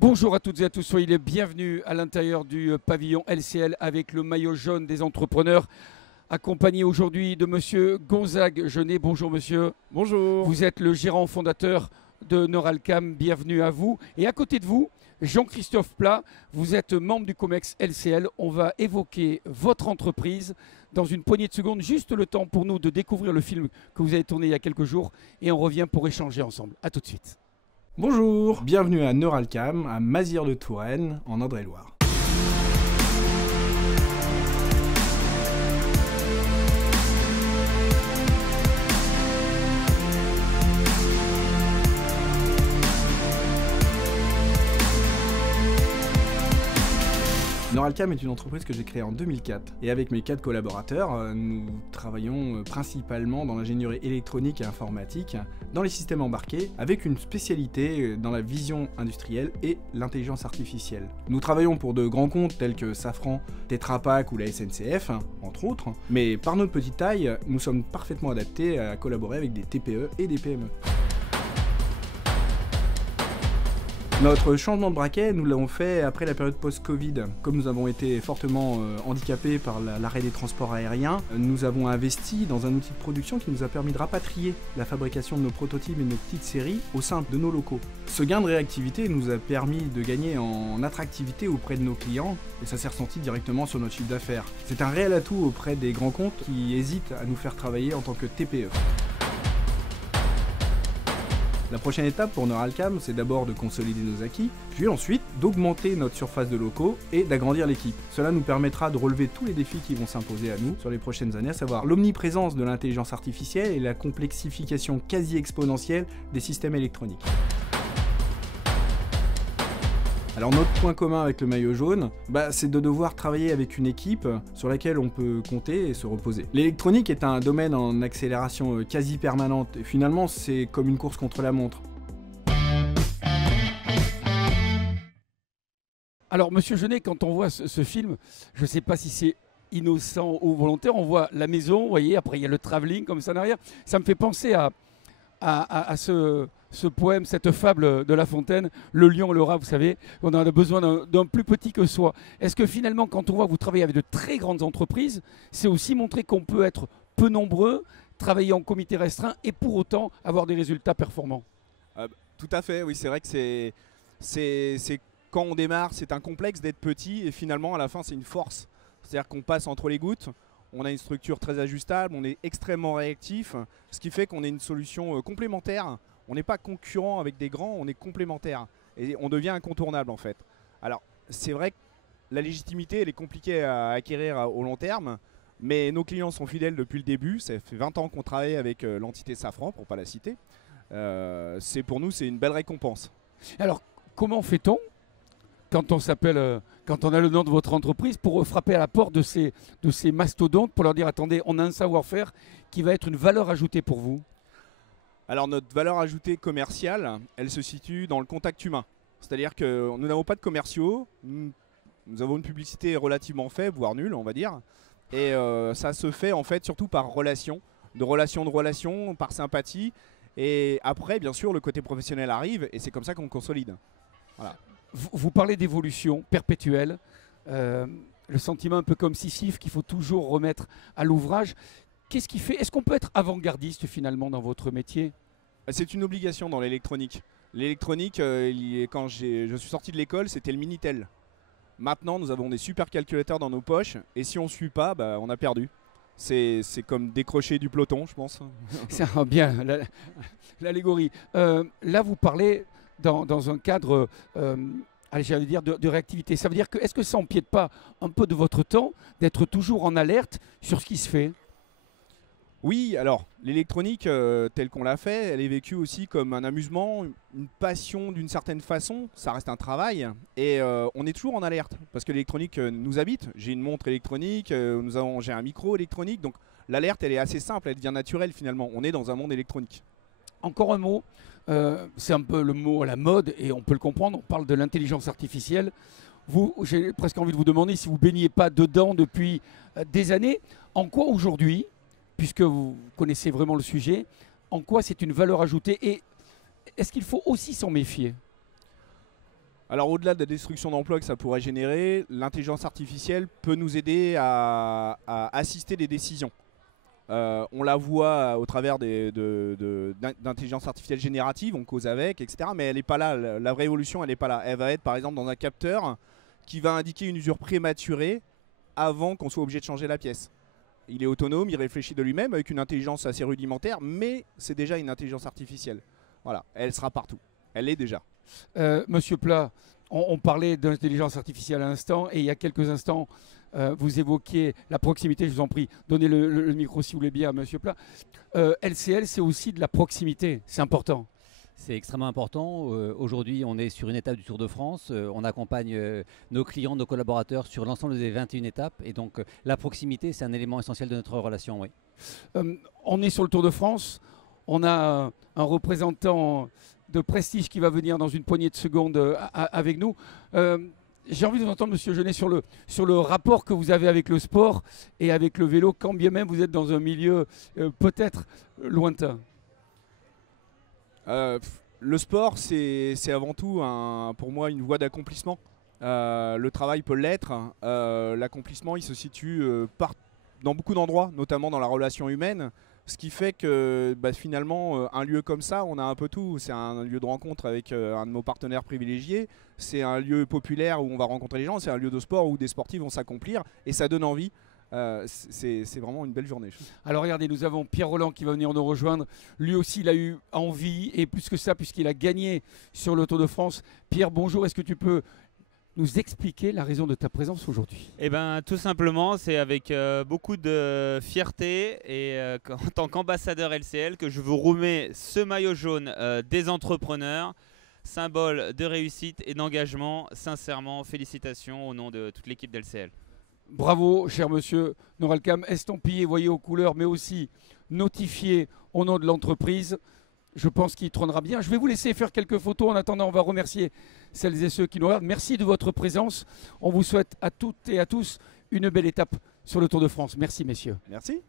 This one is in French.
Bonjour à toutes et à tous, soyez les bienvenus à l'intérieur du pavillon LCL avec le maillot jaune des entrepreneurs, accompagné aujourd'hui de monsieur Gonzague Jeunet. Bonjour monsieur. Bonjour. Vous êtes le gérant fondateur de Neuralcam, bienvenue à vous. Et à côté de vous, Jean-Christophe Plat, vous êtes membre du COMEX LCL. On va évoquer votre entreprise dans une poignée de secondes, juste le temps pour nous de découvrir le film que vous avez tourné il y a quelques jours et on revient pour échanger ensemble. A tout de suite. Bonjour. Bienvenue à Neuralcam, à Mazires-de-Touraine, en Indre-et-Loire. Neuralcam est une entreprise que j'ai créée en 2004 et avec mes 4 collaborateurs, nous travaillons principalement dans l'ingénierie électronique et informatique, dans les systèmes embarqués, avec une spécialité dans la vision industrielle et l'intelligence artificielle. Nous travaillons pour de grands comptes tels que Safran, Tetra Pak ou la SNCF, entre autres, mais par notre petite taille, nous sommes parfaitement adaptés à collaborer avec des TPE et des PME. Notre changement de braquet, nous l'avons fait après la période post-Covid. Comme nous avons été fortement handicapés par l'arrêt des transports aériens, nous avons investi dans un outil de production qui nous a permis de rapatrier la fabrication de nos prototypes et de nos petites séries au sein de nos locaux. Ce gain de réactivité nous a permis de gagner en attractivité auprès de nos clients et ça s'est ressenti directement sur notre chiffre d'affaires. C'est un réel atout auprès des grands comptes qui hésitent à nous faire travailler en tant que TPE. La prochaine étape pour Neuralcam, c'est d'abord de consolider nos acquis, puis ensuite d'augmenter notre surface de locaux et d'agrandir l'équipe. Cela nous permettra de relever tous les défis qui vont s'imposer à nous sur les prochaines années, à savoir l'omniprésence de l'intelligence artificielle et la complexification quasi exponentielle des systèmes électroniques. Alors notre point commun avec le maillot jaune, c'est de devoir travailler avec une équipe sur laquelle on peut compter et se reposer. L'électronique est un domaine en accélération quasi permanente et finalement c'est comme une course contre la montre. Alors monsieur Jeunet, quand on voit ce film, je ne sais pas si c'est innocent ou volontaire, on voit la maison, vous voyez, après il y a le travelling comme ça en arrière. Ça me fait penser à ce poème, cette fable de La Fontaine, le lion, le rat, vous savez, on a besoin d'un plus petit que soi. Est-ce que finalement, quand on voit que vous travaillez avec de très grandes entreprises, c'est aussi montrer qu'on peut être peu nombreux, travailler en comité restreint et pour autant avoir des résultats performants? Tout à fait, oui, c'est vrai que c'est quand on démarre, c'est un complexe d'être petit et finalement à la fin c'est une force. C'est-à-dire qu'on passe entre les gouttes. On a une structure très ajustable, on est extrêmement réactif, ce qui fait qu'on est une solution complémentaire. On n'est pas concurrent avec des grands, on est complémentaire. Et on devient incontournable en fait. Alors c'est vrai que la légitimité elle est compliquée à acquérir au long terme, mais nos clients sont fidèles depuis le début. Ça fait 20 ans qu'on travaille avec l'entité Safran, pour ne pas la citer. Pour nous c'est une belle récompense. Alors comment fait-on quand on a le nom de votre entreprise, pour frapper à la porte de ces mastodontes, pour leur dire attendez, on a un savoir-faire qui va être une valeur ajoutée pour vous? Alors notre valeur ajoutée commerciale, elle se situe dans le contact humain. C'est-à-dire que nous n'avons pas de commerciaux, nous avons une publicité relativement faible, voire nulle on va dire. Et ça se fait en fait surtout par relation, par sympathie. Et après bien sûr le côté professionnel arrive et c'est comme ça qu'on consolide. Voilà. Vous parlez d'évolution perpétuelle, le sentiment un peu comme Sisyphe qu'il faut toujours remettre à l'ouvrage. Qu'est-ce qui fait? Est-ce qu'on peut être avant-gardiste finalement dans votre métier? C'est une obligation dans l'électronique. L'électronique, quand je suis sorti de l'école, c'était le Minitel. Maintenant, nous avons des super calculateurs dans nos poches et si on ne suit pas, on a perdu. C'est comme décrocher du peloton, je pense. C'est bien l'allégorie. Là, vous parlez dans un cadre, j'allais dire, de réactivité. Ça veut dire que, est-ce que ça n'empiète pas un peu de votre temps d'être toujours en alerte sur ce qui se fait? Oui, alors l'électronique telle qu'on l'a fait, elle est vécue aussi comme un amusement, une passion d'une certaine façon. Ça reste un travail et on est toujours en alerte parce que l'électronique nous habite. J'ai une montre électronique, j'ai un micro électronique, donc l'alerte elle est assez simple, elle devient naturelle finalement. On est dans un monde électronique. Encore un mot, c'est un peu le mot à la mode et on peut le comprendre, on parle de l'intelligence artificielle. J'ai presque envie de vous demander si vous ne baignez pas dedans depuis des années. En quoi aujourd'hui, puisque vous connaissez vraiment le sujet, en quoi c'est une valeur ajoutée et est-ce qu'il faut aussi s'en méfier? Alors au-delà de la destruction d'emplois que ça pourrait générer, l'intelligence artificielle peut nous aider à assister des décisions. On la voit au travers d'intelligence artificielle générative, on cause avec, etc. Mais elle n'est pas là, la révolution elle n'est pas là. Elle va être par exemple dans un capteur qui va indiquer une usure prématurée avant qu'on soit obligé de changer la pièce. Il est autonome, il réfléchit de lui-même avec une intelligence assez rudimentaire, mais c'est déjà une intelligence artificielle. Voilà, elle sera partout. Elle l'est déjà. Monsieur Plat, on parlait d'intelligence artificielle à l'instant et il y a quelques instants, vous évoquiez la proximité. Je vous en prie, donnez le micro si vous voulez bien à Monsieur Plat. LCL, c'est aussi de la proximité, c'est important. C'est extrêmement important. Aujourd'hui, on est sur une étape du Tour de France. On accompagne nos clients, nos collaborateurs sur l'ensemble des 21 étapes. Et donc, la proximité, c'est un élément essentiel de notre relation. Oui. On est sur le Tour de France. On a un représentant de prestige qui va venir dans une poignée de secondes avec nous. J'ai envie de vous entendre, Monsieur Genet, sur le rapport que vous avez avec le sport et avec le vélo, quand bien même vous êtes dans un milieu peut-être lointain. Le sport, c'est avant tout pour moi une voie d'accomplissement. Le travail peut l'être. L'accomplissement, il se situe dans beaucoup d'endroits, notamment dans la relation humaine. Ce qui fait que finalement, un lieu comme ça, on a un peu tout. C'est un lieu de rencontre avec un de nos partenaires privilégiés. C'est un lieu populaire où on va rencontrer les gens. C'est un lieu de sport où des sportifs vont s'accomplir. Et ça donne envie. C'est vraiment une belle journée. Alors regardez, nous avons Pierre Rolland qui va venir nous rejoindre. Lui aussi, il a eu envie, et plus que ça, puisqu'il a gagné sur le Tour de France. Pierre, bonjour. Est-ce que tu peux nous expliquer la raison de ta présence aujourd'hui? Eh bien, tout simplement, c'est avec beaucoup de fierté et en tant qu'ambassadeur LCL que je vous remets ce maillot jaune des entrepreneurs, symbole de réussite et d'engagement. Sincèrement, félicitations au nom de toute l'équipe d'LCL. Bravo, cher monsieur Noralcam, estampillé, voyez, aux couleurs, mais aussi notifié au nom de l'entreprise. Je pense qu'il trônera bien. Je vais vous laisser faire quelques photos. En attendant, on va remercier celles et ceux qui nous regardent. Merci de votre présence. On vous souhaite à toutes et à tous une belle étape sur le Tour de France. Merci, messieurs. Merci.